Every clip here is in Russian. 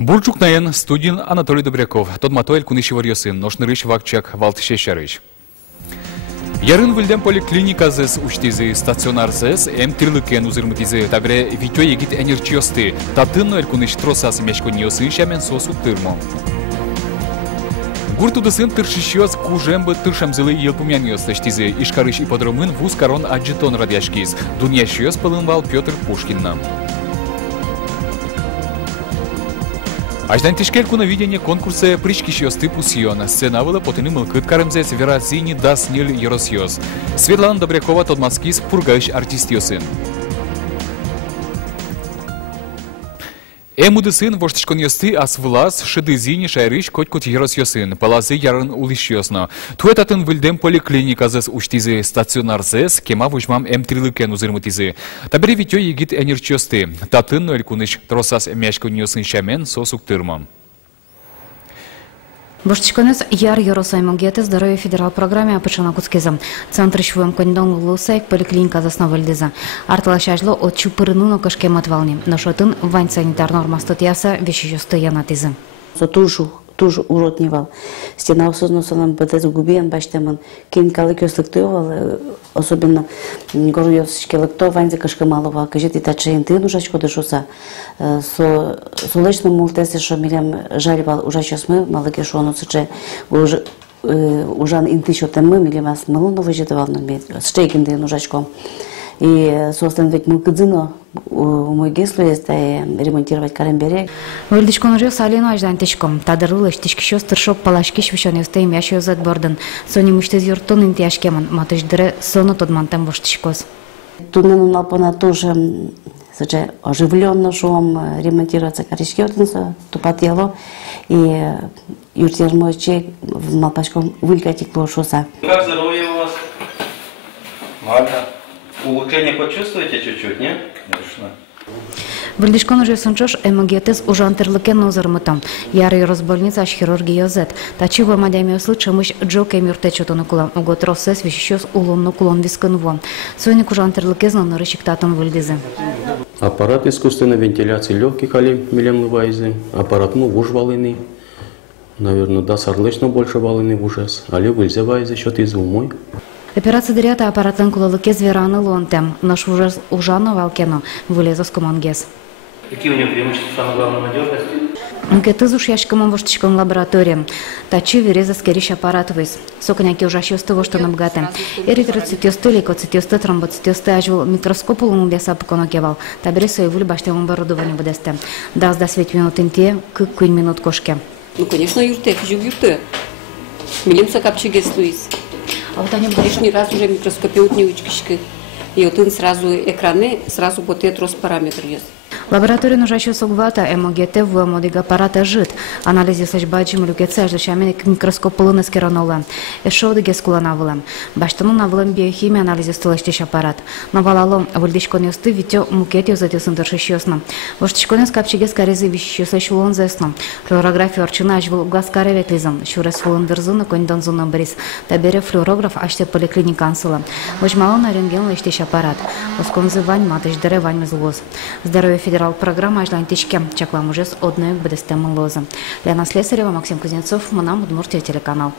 Бурчук наен студин Анатолий Добряков. Тот матоэль кунышевар йосын, ношнырыш вакчак валтышешарыш. Ярын выльдем поликлиника зэс уштизы стационар зэс тирлыкен узырмытизы табре витё егит энерчиосты. Татын эль куныш тросас мешконьосын шамен сосу тырмо. Гуртудысын тыршищёс кужембы тыршамзылы елпумяньёс штизы. Ишкарыш ипподромын вуз корон аджитон радяшкиз. Дуньящёс пылынвал Петр Пушкинна. Аждан тишкел куновидение конкурса причкищёсты пусион. Сцена была потыны мылкыт карымзес веразини дас нил еросьёс. Светлана Добрякова тодмаскис пургающ артистьёсын. Эмудысын воштышконьёсты асвлас шедызини шайрыш котькот еросьёсын. Палазы ярын улышьёсно. Туэтатын выльдем поликлиника зес уштизы стационар зес кема вujмам трилыкен узырмытизы. Табери витё егит энерчиосты. Татын элькуныш тросас мешконьёсын шамен сосук тырмам. Воштышконес яр Яросаймон Гете здоровье федерал программе опечена куцкезом. Центр швуем кондон лусайк поликлиника засновальдеза. Артлашажло от чупырыну кашке матвални. Нашотын вань санитар норма статьяса вещещёсты янатизы. Туж уродневал. Стена осознанно нам бедез губиен баштеман. Кинкалы көсліктеувал, особенно горuyosышкелыкто вань закашка малова. Кажет и тачаен ты нужачко дышоса. Солечно мултесе шо милям жаривал ужачос мы малыке шону сыче ужан интышотем мы милям ас малону выжидывал на мед. Штейкин ты нужачком. И, собственно, ведь мы кадзино мой гесло есть ремонтировать карембере. Выльдичкон уже салину аждан тишком. Тадарылыш тишкищёс тыршок палашкиш вишонёсты имящё зад борден. Сони муштез юртон интяшкеман. Матыждыре сону тодмантем воштишкос. Туннен напона тоже оживленно шум ремонтироваться каришкётенса, тупотело. И юртермочек в малпачком вылькатикло шоса. Как здоровье у вас? Ладно. Улучшение почувствуете чуть-чуть, нет? Конечно. Выльдичкон уже сунчош эмагетес ужантерлыкен нозырмытам. Ярый розбольница аж хирургия зет. Тачи в мадями случай мыш джоке мюртечотон кулам. Угот россес вещещёс улонно кулон висканвон. Сойник ужантерлыкезно нарыщиктатон выльдезе. Аппарат искусственной вентиляции легких али милем вайзы. Аппарат му вуж валыны. Наверное, да сарлычно больше валыны вужес. Али выльзе вайзы счет из умой. Операция дырята аппаратын кулалыке звераны лонтем. Наш ужано валкено вылезо с комангес. Какие у него преимущества, самое главное, надежность? Кетызуш яшкамон воштичком лабораториям. Тачи вереза скериш аппарат выс. Соконяки ужащёсты вошты набгатем. Эритроцитёсты, лейкоцитёсты, тромбоцитёсты ажвал микроскопу лунгдеса поконокевал. Табери соевули баштем оборудование будесте. Дас да свет минут инте, куин минут кошке. Ну, конечно, юрте, жив юрте. Милимса капчигес Луис. А вот они лишний раз уже микроскопиут не учкишки. И вот он сразу экраны, сразу вот этот параметр есть. Лаборатория нужащая согвата МГТ в модига аппарата жит. Анализе сажбачим люкеца ждачами микроскопулы скеранола. Эшоды гескуланавылам. Баштану навылам биохимия анализе столыштиш аппарат. Навалалом выльдичконёсты витё мукет юзатюсын торшищёсно. Воштичконёс капчигес карезы вищёса шулон зэсно. Флюорография орчина ажвыл газ кареветлизм. Шурес фуландырзуна коньдонзуна брис. Табере флюорограф аште поликлиника ансыла. Вожмалон на рентген лыштиш аппарат. Осконзы вань матыш дере вань мезлоз. Здоровье федерал программа аждан тишке. Чаклам уже с одной бдестемон лоза. Лена Слесарева, Максим Кузнецов, Манам, Удмуртия, телеканал.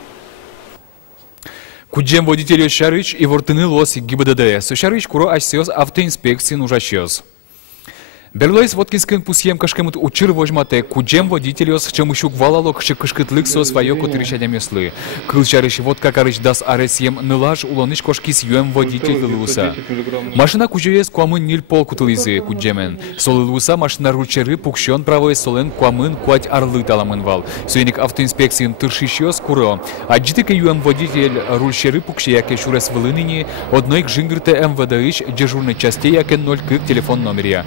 Куджем водителю Шарыч и вортыны лос ГИБДД. Сушарыч куро ашсёс автоинспекции нужащёс. Берлойс Воткинскин пусьем кашкемут учир вожмате, куджем водителёс чемущук валалок шикышкытлык со своё котришадям ёслы. Кылчарыш водка карыч дас аресьем нылаж улоныш кошкис юэм водитель луса. Машина кужуес куамын нил пол кутылизы куджемен. Солы луса машина ручеры пукшон правой солен куамын куать арлы таламын вал. Суеник автоинспекциин тыршищёс куро. Аджитыке юэм водитель ручеры пукшияке шурес вылыныни одной к жингрте МВДИш дежурной части яке 0 к телефон номерия.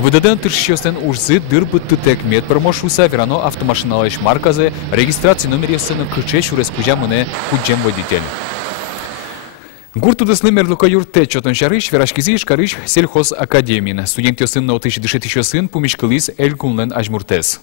ГИБДД тыршищёстен ужзы дырбытты тек мед промошуса верано автомашиналыш марказы регистрации номер ясыны кыче шурес кужа мыне куджем водитель. Гуртудысны мерлука юрте чотон шарыш верашкизи ишкарыш сельхоз академин. Студент ясын на отыш дышет еще сын пумишкалис эль кунлен ажмуртес.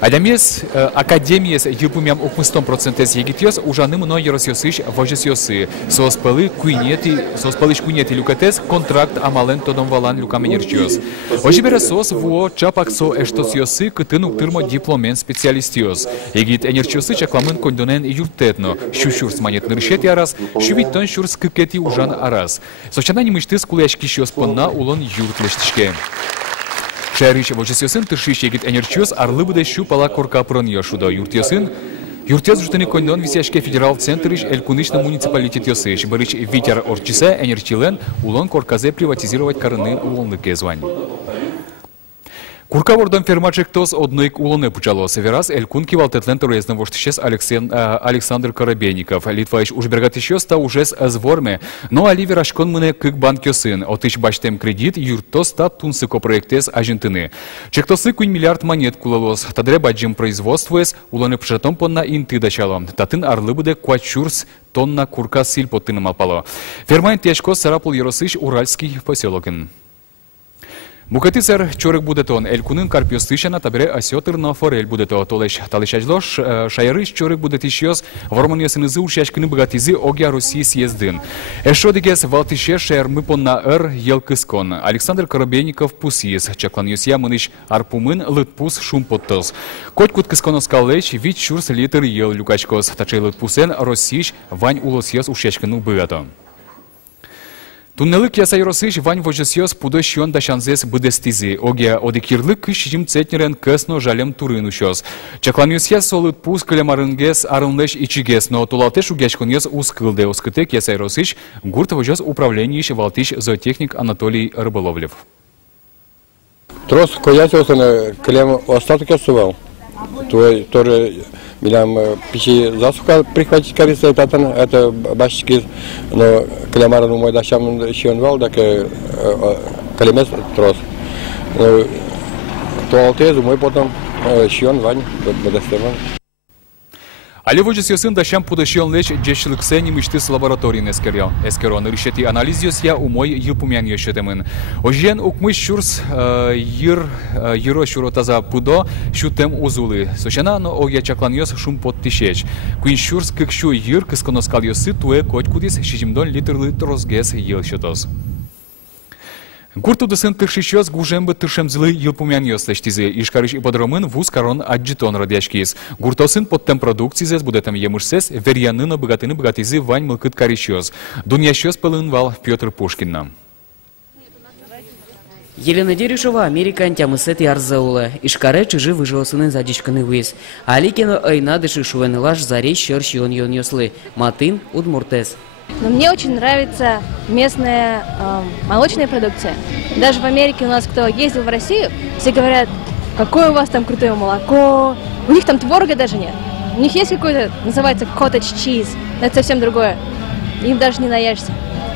Адамес академияс юпумям окмыстон процентес егитьос ужаны мно еросьосыш вожесьосы. Соспалы куинети люкатес контракт амален тодом валан люкаменерчиос. Ожибере сос вуо чапаксо эштосьосы кытын уктырмо дипломен специалистиос. Егит энерчиосы чакламын кондонен юртетно. Щущурс манет ныршет ярас, щувиттон щурс кыкети ужан арас. Сочана немыштыс кулешкишьос понна улон юртлештишке. Шайрыч вожесьосын тыршиш егит энерчиос арлы буде щу пала корка прон йошудо юртьосын. Юртез жутыны кондон висяшке федерал центрыш элькунышна муниципалитет йосыш. Бырыч витер орчисе энерчилен улон корказе приватизировать карыны улонлы кезвань. Куркавордон фермачектос однойк улоны пучалос. Верас элькун кивалтетлен турезно воштищес Александр Коробейников. Литваиш ужбергатищес та ужес азворме. Но Оливер ашкон мыне кык банкёсын. Отыш баштем кредит юртос та тунсыко проектес Аргентины. Чектосы кунь миллиард монет кулалос. Тадре баджим производствуес улоны пшатом понна инты дачало. Татын арлы буде квачурс тонна курка силь поттыным алпало. Фермайн тяжко сарапул еросыш уральский поселокен. Букатицер чорик будетон элькунын карпиостышана табере асётырно форель будето толеш талешажлош шайрыш чорик будетишьос ворманьосынызы ушашкыны богатизы огя России съездын. Эшодигес валтише шермы понна елкыскон. Александр Коробейников пусиес чаклан юсья мыныш арпумын лытпус шум поттос. Коть куткысконос каллеч вич чурс литр ел люкачкос. Тачей лытпусен Российш вань улосьес ушашкыны быгато. Туннелык ясайросыш вань вожесьос пудощион дашанзес быдестизи. Огя одикирлык кышчим цетнерен кэсно жалем турынущос. Чакламюсья солыт пус калямарынгес арынлеш ичигес, но тулалтеш угячконьес ускылде. Ускытек ясайросыш гурт вожес управленийш валтиш зоотехник Анатолий Рыболовлев. Трос коятёсына клем остаток ясувал. Той тоже милям пищи засука прихватить корица это башки, но клемар мой дашам еще он вал, так клемес трос. Туалтезу мой потом еще он вань бодастеман. Але вожесьосын дашам пудощион леч джешлыксе немыштыс лабораторийн эскерон. Решети анализиосья умой юпумян йошетемын. Ожен укмыш шурс йыро шуротаза пудо шутем узулы. Сочана но огя чакланьос шум поттишеч. Куин шурс кыкшу йыр кысконоскал йосы туэ коть кудис шижимдон литрлы тросгес ел шотос. Гуртудысын тыршищёс гужембы тыршемзлы йылпумян йослештизи. Ишкарыш ипподромын вуз корон аджитон радяшкиз. Гуртосын подтем продукцизес будетем емышсес верьяныно богатыны богатизы вань мылкыт карищёс. Дуньящёс пылын вал Петр Пушкинна. Елена Дерешова Америка тямысет ярзаула. Ишкаре чижи выживосыны задичканы выз. Аликино айна дыши шувенылаш зарей щерщ йон йослы. Матын удмуртес. Но мне очень нравится местная молочная продукция. Даже в Америке у нас, кто ездил в Россию, все говорят, какое у вас там крутое молоко. У них там творога даже нет. У них есть какой-то, называется cottage cheese. Это совсем другое. Им даже не наешься.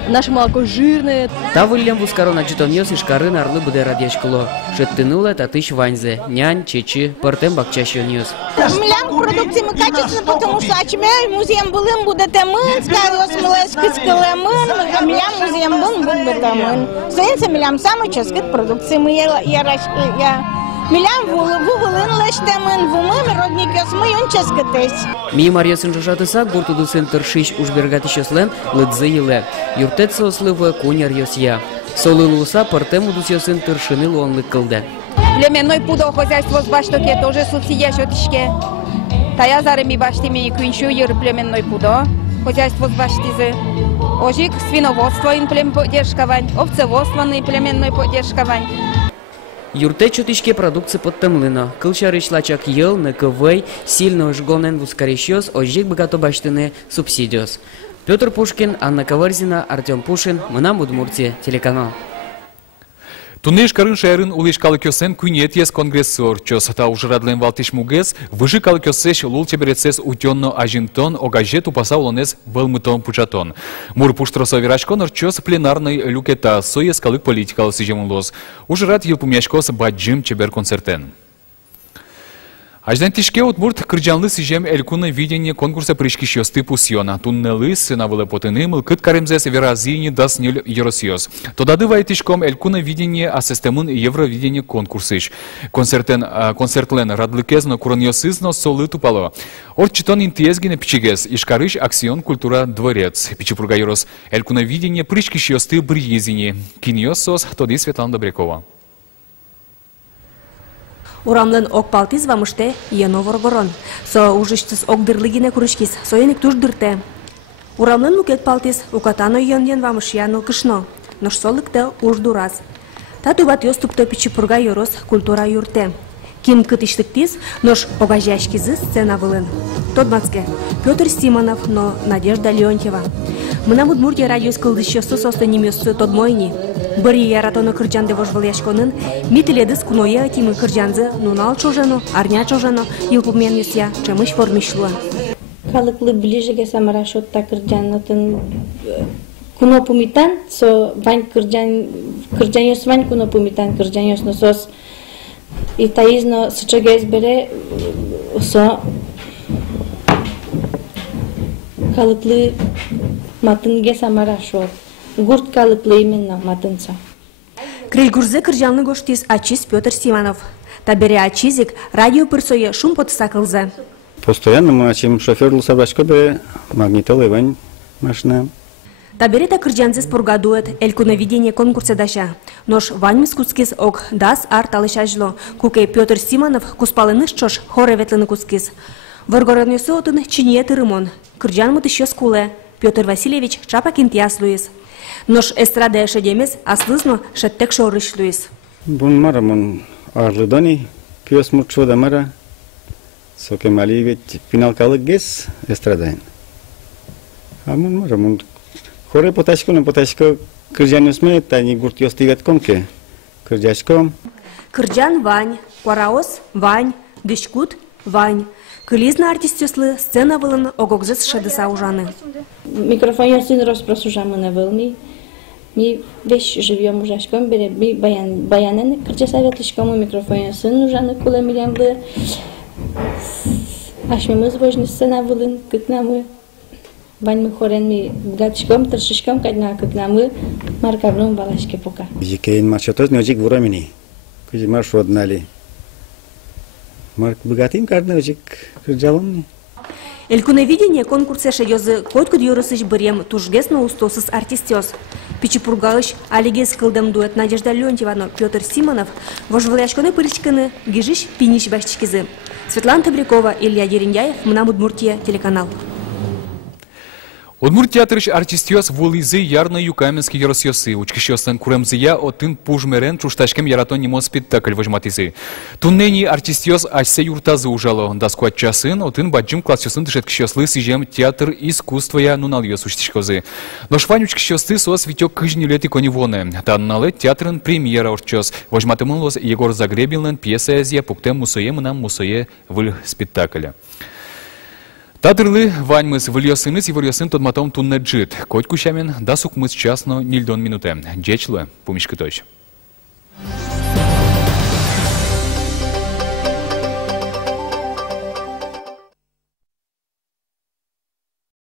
Наше молоко жирное. Тавылем вускарон аджитоньос ишкары нарлы буде радешкало. Шеттынула татыш ваньзе. Нянь, чечи, портем бакчащоньос. Млям продукции мы качественны, потому что ачмяй музеем былым будете мын, скалос млэшкы скалэмын, млям музеем былым будете мын. Стоится млям самый ческит продукции мы я. Милям вулын лештемын вумым родник ясмы он ческетес. Ми Марьясын жужатыса гуртудысын тыршиш ужбергатищослен лыдзы еле. Юртет сослывы куняр йосья. Солылуса портем удусьосын тыршины луонлык кылды. Племенной пудо хозяйство с баштоке тоже сутсия шотишке. Тая зареми баштими кюншу юр племенной пудо хозяйство с баштизы. Ожик свиноводство ин плем поддержковань, овцеводство ин племенной поддержковань. Юрте чутышке продукции подтемлына. Кылчарыш лачак ел, накывай, сильно жгонен вускарищос, ожик богато баштыны субсидиос. Петр Пушкин, Анна Коварзина, Артем Пушин, Мынам Удмуртия, телеканал. Тунеш карын шайрын улеш калыкёсен кунет ес конгрессор. Чос та ужрадлен валтиш мугес, выжи калыкёсеш лул чеберецес утённо ажинтон, огажет упаса улонес вэлмытон пучатон. Мур пуштросо вирашконор чос пленарный люкета, соес калык политикал сижемун лос. Ужрад елпумяшкос баджим чебер концертен. Аждантишке отмурт кырджанлы сижем элькуна видение конкурса пришкищёсты пусьона. Туннелы сынавылы потыны мылкыт каремзес веразини даснил еросиос. Тодады вайтишком элькуна видение асистемын евровидение конкурсыш. Концертлен радлыкезно кураньосызно солы тупало. Орчитон интиезгине пичигес ишкарыш аксион культура дворец. Пичипурга ерос элькуна видение пришкищёсты бриезини. Киньосос тоди Светлана Добрякова. Урамлен окпалтиз вамыште ено воргорон. Со ужышчыз окдырлыгине курышкиз, соеник туждырте. Урамлен мукет палтиз укатано йон вамыш яныл кышно, нош солыкте уждураз. Татуват ёступто Пичипурга йорос культура юрте. Ким кытыштыктиз, нош огажашкизы сцена вылын. Тодмацке Петр Симонов, но Надежда Леонтьева. Мына Удмуртия радиос кылдыщёсы состанимёсы тодмойни. Бери яратоны кырджанды вожваляшконын, митиледыз куное тимы кырджанзы нунал чожану, арня чожану, илпумен юсья, чемыш формишлуа. Халыклы ближеге самарашотта кырджанатын куно пумитан, со вань кырджанёс вань куно пумитан кырджанёс носос и таизно сычагез бере со халыклы матынге самарашот. Гурт калыплы именно матынца. Крыльгурзе кырджанлы гоштиз ачиз Петр Симонов. Табере ачизик радио пырсое шум потсакылзе. Постоянно мы ачим шофер собачка бе магнитол ивань машина. Табере та кырджанзе споргадует элькуновидение конкурса даша. Нош вань мискутскиз ок дас ар талышажло. Куке Петр Симонов куспалыныш чош хоре ветлыны кускиз. Варгоранёсы отын чинье тырымон. Кырджан мытыщё скуле. Петр Васильевич чапакин тяс Луис. Нош эстрада шедемес, аслызно шеттек шорыш Луис. Бун мара мун арлыдони пьёс мурчода мара. Соке мали ведь пиналкалык гес эстрадайн. А мун мара мун хоре поташко кырджанёс ме тани гурт ёстигат комке. Кырджашком. Кырджан вань, квараос вань, дышкут вань. Кылизна артистёслы сцена вылын огогзыз шедыса ужаны. Микрофон я сын распросужамы на вылми. Ми вещь живьем ужашком бере ми баянены кырча советлышком микрофон я сын ужаны куле милямлы. Ашмемыз важны сцена вылын кытнамы. Вань мы хорен ми гатышком тыршышком кадна кытнамы маркаблом балашке пока. Жикейн маршотоз нёжик вурамини. Кыжи маршрут нали. Марк богатым кардножик кырджалымны. Элькуновидение конкурсе шедёзы коткуд юрысыш бырем тужгесно устосыз артистёс. Пичипургалыш алигез кылдым дуэт Надежда Леонтьева, Петр Симонов, вожваляшконы пырычканы гижиш пиниш башчикизы. Светлана Таврикова, Илья Дерендяев, Мнам Удмуртия, телеканал. Удмуртия театрыш артистёс вулизы ярны юкаменский еросьёсы. Учкищёстан куремзыя отын пужмерен чушташкем яратон нимо спектакль вожматизы. Туннени артистёс ашсе юртазы ужало. Даскуат часын отын баджим классёсын тышеткищёслы сижем театр искусствоя нунальёс учтишкозы. Ношвань учкищёсты сос витёк кыжнюлети конивоне. Таннале театрын премьера орчёс. Вожматымын лос Егор Загребилнен пьеса азия пуктем мусое мынам мусое выл спектакля. Тадырлы ваньмыз выльёсыныз и вырьёсын тодматом тунне джит. Коть кущамен да сукмыз часно нильдон минуте. Джечлы пумишкы точ.